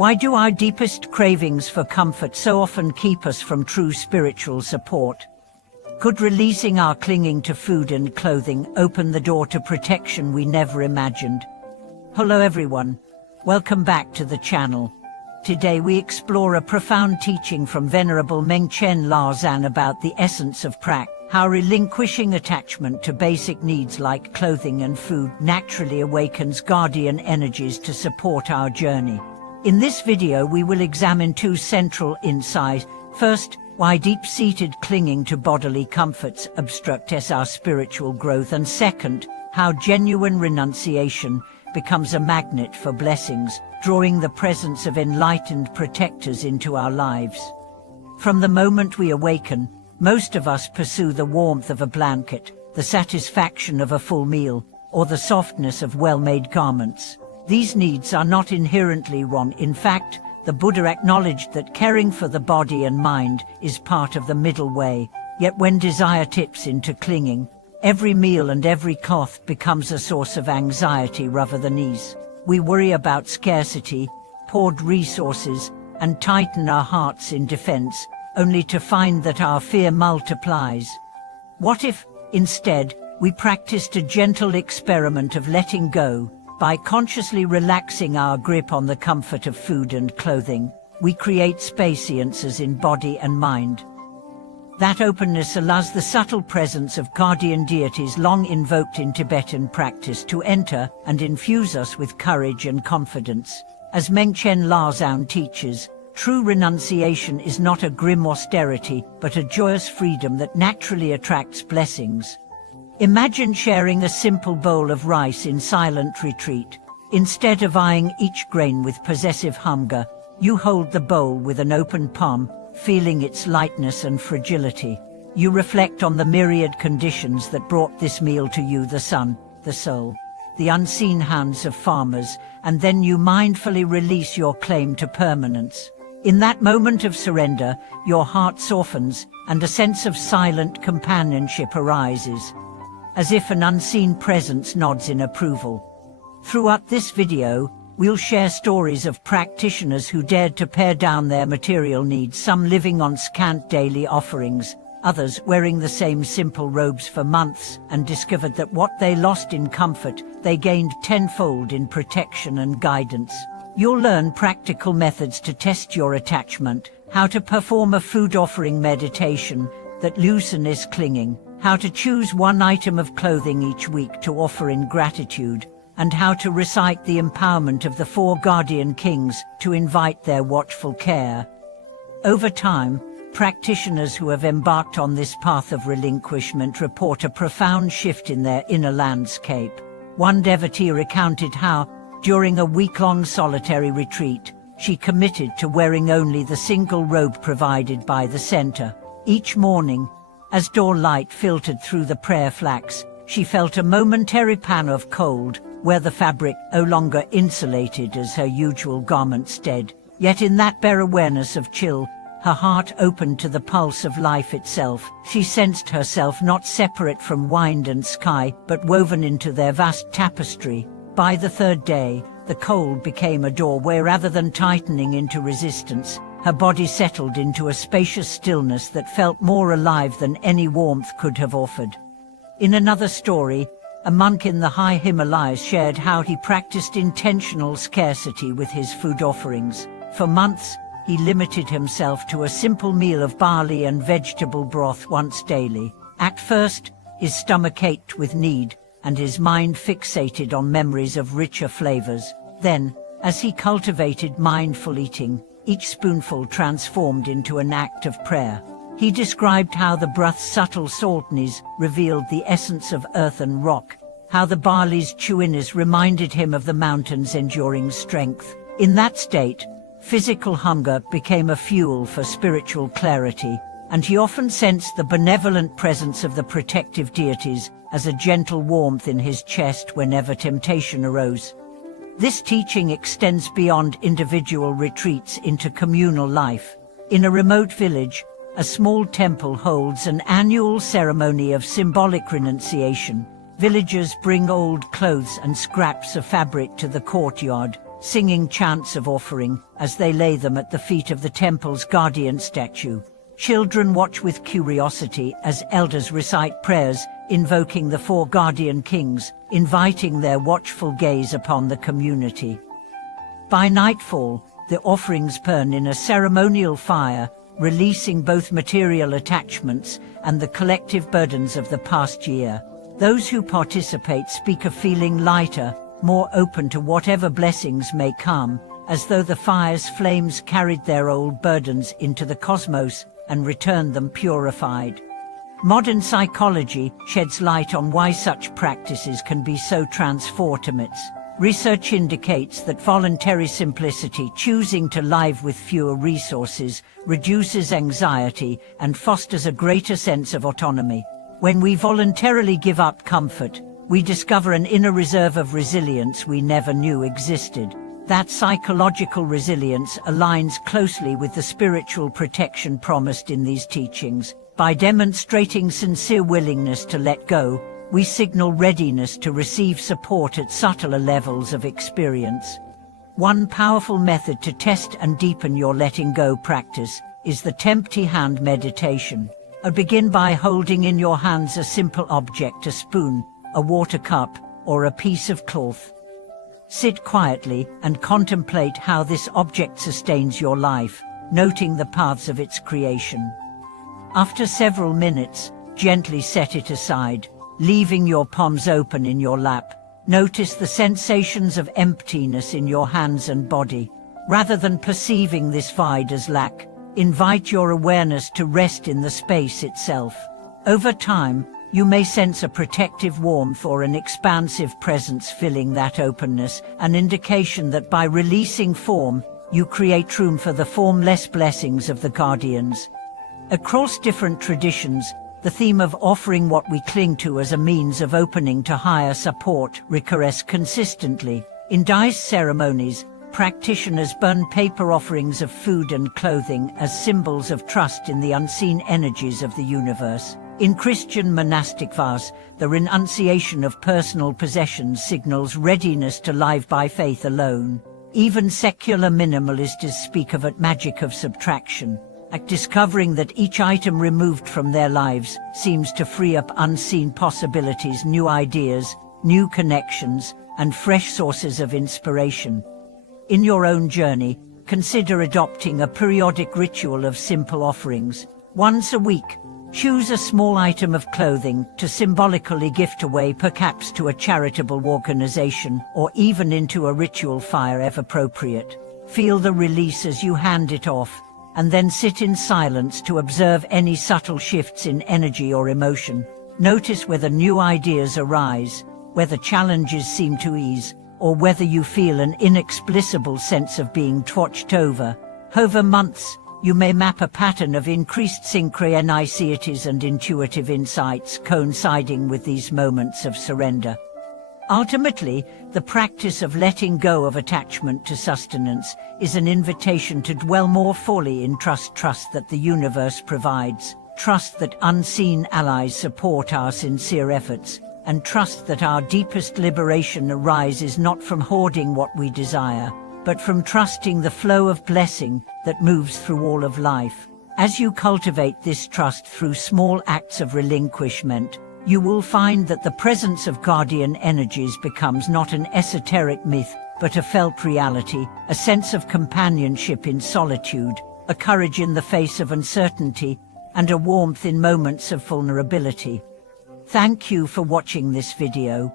Why do our deepest cravings for comfort so often keep us from true spiritual support? Could releasing our clinging to food and clothing open the door to protection we never imagined? Hello everyone, welcome back to the channel. Today we explore a profound teaching from Venerable Mengchen Laozhan about the essence of practice, how relinquishing attachment to basic needs like clothing and food naturally awakens guardian energies to support our journey. In this video we will examine two central insights. First, why deep-seated clinging to bodily comforts obstructs our spiritual growth, and second, how genuine renunciation becomes a magnet for blessings, drawing the presence of enlightened protectors into our lives. From the moment we awaken, most of us pursue the warmth of a blanket, the satisfaction of a full meal, or the softness of well-made garments. These needs are not inherently wrong. In fact, the Buddha acknowledged that caring for the body and mind is part of the middle way. Yet when desire tips into clinging, every meal and every cloth becomes a source of anxiety rather than ease. We worry about scarcity, hoard resources, and tighten our hearts in defense, only to find that our fear multiplies. What if, instead, we practiced a gentle experiment of letting go? By consciously relaxing our grip on the comfort of food and clothing, we create spaciousness in body and mind. That openness allows the subtle presence of guardian deities long invoked in Tibetan practice to enter and infuse us with courage and confidence. As Mengchen Laozhan teaches, true renunciation is not a grim austerity, but a joyous freedom that naturally attracts blessings. Imagine sharing a simple bowl of rice in silent retreat. Instead of eyeing each grain with possessive hunger, you hold the bowl with an open palm, feeling its lightness and fragility. You reflect on the myriad conditions that brought this meal to you: the sun, the soul, the unseen hands of farmers, and then you mindfully release your claim to permanence. In that moment of surrender, your heart softens, and a sense of silent companionship arises, as if an unseen presence nods in approval. Throughout this video, we'll share stories of practitioners who dared to pare down their material needs, some living on scant daily offerings, others wearing the same simple robes for months, and discovered that what they lost in comfort, they gained tenfold in protection and guidance. You'll learn practical methods to test your attachment, how to perform a food offering meditation that loosens clinging, how to choose one item of clothing each week to offer in gratitude, and how to recite the empowerment of the four guardian kings to invite their watchful care. Over time, practitioners who have embarked on this path of relinquishment report a profound shift in their inner landscape. One devotee recounted how, during a week-long solitary retreat, she committed to wearing only the single robe provided by the center. Each morning, as dawn light filtered through the prayer flags, she felt a momentary pang of cold, where the fabric no longer insulated as her usual garments did. Yet in that bare awareness of chill, her heart opened to the pulse of life itself. She sensed herself not separate from wind and sky, but woven into their vast tapestry. By the third day, the cold became a doorway rather than tightening into resistance. Her body settled into a spacious stillness that felt more alive than any warmth could have offered. In another story, a monk in the high Himalayas shared how he practiced intentional scarcity with his food offerings. For months, he limited himself to a simple meal of barley and vegetable broth once daily. At first, his stomach ached with need, and his mind fixated on memories of richer flavors. Then, as he cultivated mindful eating, each spoonful transformed into an act of prayer. He described how the broth's subtle saltness revealed the essence of earth and rock, how the barley's chewiness reminded him of the mountain's enduring strength. In that state, physical hunger became a fuel for spiritual clarity, and he often sensed the benevolent presence of the protective deities as a gentle warmth in his chest whenever temptation arose. This teaching extends beyond individual retreats into communal life. In a remote village, a small temple holds an annual ceremony of symbolic renunciation. Villagers bring old clothes and scraps of fabric to the courtyard, singing chants of offering as they lay them at the feet of the temple's guardian statue. Children watch with curiosity as elders recite prayers, invoking the four guardian kings, inviting their watchful gaze upon the community. By nightfall, the offerings burn in a ceremonial fire, releasing both material attachments and the collective burdens of the past year. Those who participate speak of feeling lighter, more open to whatever blessings may come, as though the fire's flames carried their old burdens into the cosmos and returned them purified. Modern psychology sheds light on why such practices can be so transformative. Research indicates that voluntary simplicity, choosing to live with fewer resources, reduces anxiety and fosters a greater sense of autonomy. When we voluntarily give up comfort, we discover an inner reserve of resilience we never knew existed. That psychological resilience aligns closely with the spiritual protection promised in these teachings. By demonstrating sincere willingness to let go, we signal readiness to receive support at subtler levels of experience. One powerful method to test and deepen your letting go practice is the empty hand meditation. Begin by holding in your hands a simple object, a spoon, a water cup, or a piece of cloth. Sit quietly and contemplate how this object sustains your life, noting the paths of its creation. After several minutes, gently set it aside, leaving your palms open in your lap. Notice the sensations of emptiness in your hands and body. Rather than perceiving this void as lack, invite your awareness to rest in the space itself. Over time, you may sense a protective warmth or an expansive presence filling that openness, an indication that by releasing form, you create room for the formless blessings of the guardians. Across different traditions, the theme of offering what we cling to as a means of opening to higher support recurs consistently. In Taoist ceremonies, practitioners burn paper offerings of food and clothing as symbols of trust in the unseen energies of the universe. In Christian monastic vows, the renunciation of personal possessions signals readiness to live by faith alone. Even secular minimalists speak of a magic of subtraction, discovering that each item removed from their lives seems to free up unseen possibilities, new ideas, new connections, and fresh sources of inspiration. In your own journey, consider adopting a periodic ritual of simple offerings. Once a week, choose a small item of clothing to symbolically gift away, perhaps to a charitable organization or even into a ritual fire if appropriate. Feel the release as you hand it off, and then sit in silence to observe any subtle shifts in energy or emotion. Notice whether new ideas arise, whether challenges seem to ease, or whether you feel an inexplicable sense of being watched over. Over months, you may map a pattern of increased synchronicities and intuitive insights coinciding with these moments of surrender. Ultimately, the practice of letting go of attachment to sustenance is an invitation to dwell more fully in trust that the universe provides, trust that unseen allies support our sincere efforts, and trust that our deepest liberation arises not from hoarding what we desire, but from trusting the flow of blessing that moves through all of life. As you cultivate this trust through small acts of relinquishment, you will find that the presence of guardian energies becomes not an esoteric myth, but a felt reality, a sense of companionship in solitude, a courage in the face of uncertainty, and a warmth in moments of vulnerability. Thank you for watching this video.